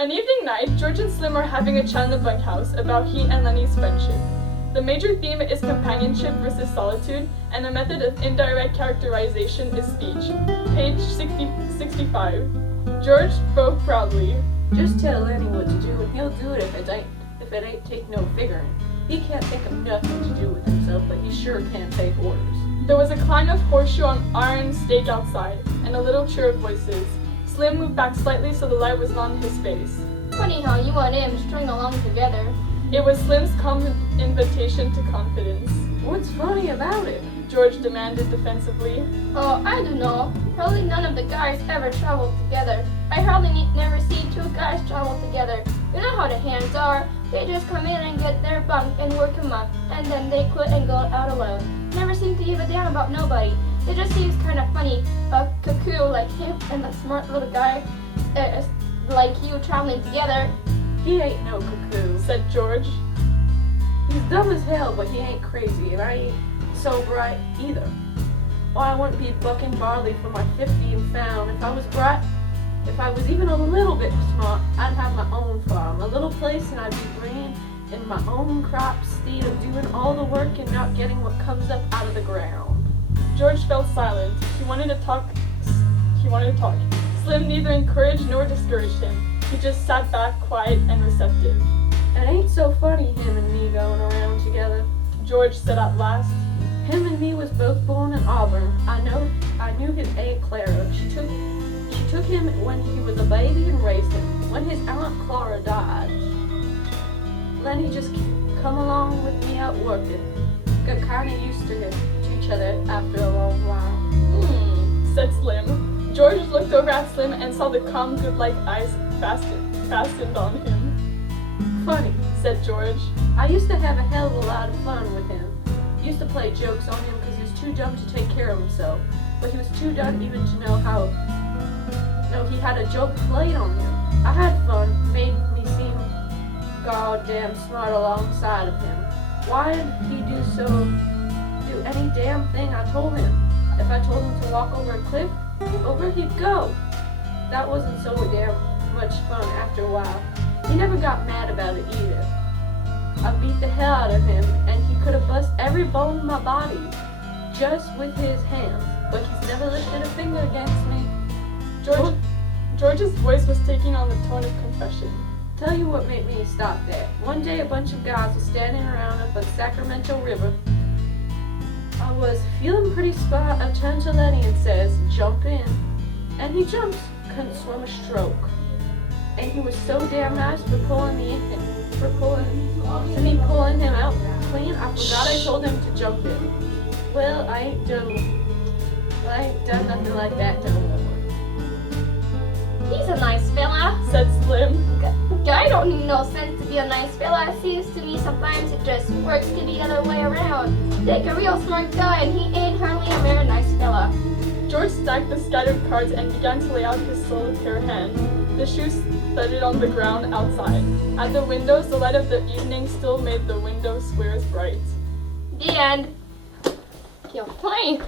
An evening night, George and Slim are having a chat in the bunkhouse about he and Lenny's friendship. The major theme is companionship versus solitude, and the method of indirect characterization is speech. Page 65. George spoke proudly. Just tell Lenny what to do and he'll do it if it ain't take no figuring. He can't think of nothing to do with himself, but he sure can take orders. There was a clang of horseshoe on iron stake outside, and a little cheer of voices. Slim moved back slightly so the light was not on his face. Funny how you and him string along together. It was Slim's common invitation to confidence. What's funny about it? George demanded defensively. Oh, I don't know. Probably none of the guys ever traveled together. I hardly never see two guys travel together. You know how the hands are. They just come in and get their bunk and work 'em up, and then they quit and go out alone. Never seem to give a damn about nobody. It just seems kind of funny, a cuckoo like him and a smart little guy like you traveling together. He ain't no cuckoo, Said George. He's dumb as hell, but he ain't crazy, and I ain't so bright either. Why, I wouldn't be bucking barley for my 50 and found. If I was bright, if I was even a little bit smart, I'd have my own farm, a little place, and I'd be bringing in my own crops instead of doing all the work and not getting what comes up out of the ground. George felt silent. He wanted to talk. Slim neither encouraged nor discouraged him. He just sat back, quiet and receptive. It ain't so funny, him and me going around together. George said at last. Him and me was both born in Auburn. I knew his Aunt Clara. She took him when he was a baby and raised him. When his Aunt Clara died, Lenny just come along with me out working. Got kinda used to each other after a long while. Said Slim. George looked over at Slim and saw the calm, good-like eyes fastened on him. Funny, Said George. I used to have a hell of a lot of fun with him. Used to play jokes on him because he was too dumb to take care of himself. But he was too dumb even to know he had a joke played on him. I had fun, made me seem goddamn smart alongside of him. Why'd he do any damn thing I told him? If I told him to walk over a cliff, over he'd go. That wasn't so damn much fun after a while. He never got mad about it either. I beat the hell out of him, and he could have bust every bone in my body just with his hands, but he's never lifted a finger against me. George's voice was taking on the tone of confession. Tell you what made me stop that. One day a bunch of guys was standing around up at Sacramento River. I was feeling pretty smart. I turned to Lenny and says, "Jump in." And he jumps. Couldn't swim a stroke. And he was so damn nice for pulling me him out clean. I forgot I told him to jump in. Well, I ain't done nothing like that no more. He's a nice fella. Said Slim. Guy don't need no sense to be a nice fella. It seems to me sometimes it just works to be the other way around. Take a real smart guy and he ain't hardly a very nice fella. George stacked the scattered cards and began to lay out his solitaire hand. The shoes thudded on the ground outside. At the windows, the light of the evening still made the window squares bright. The end. You're playing.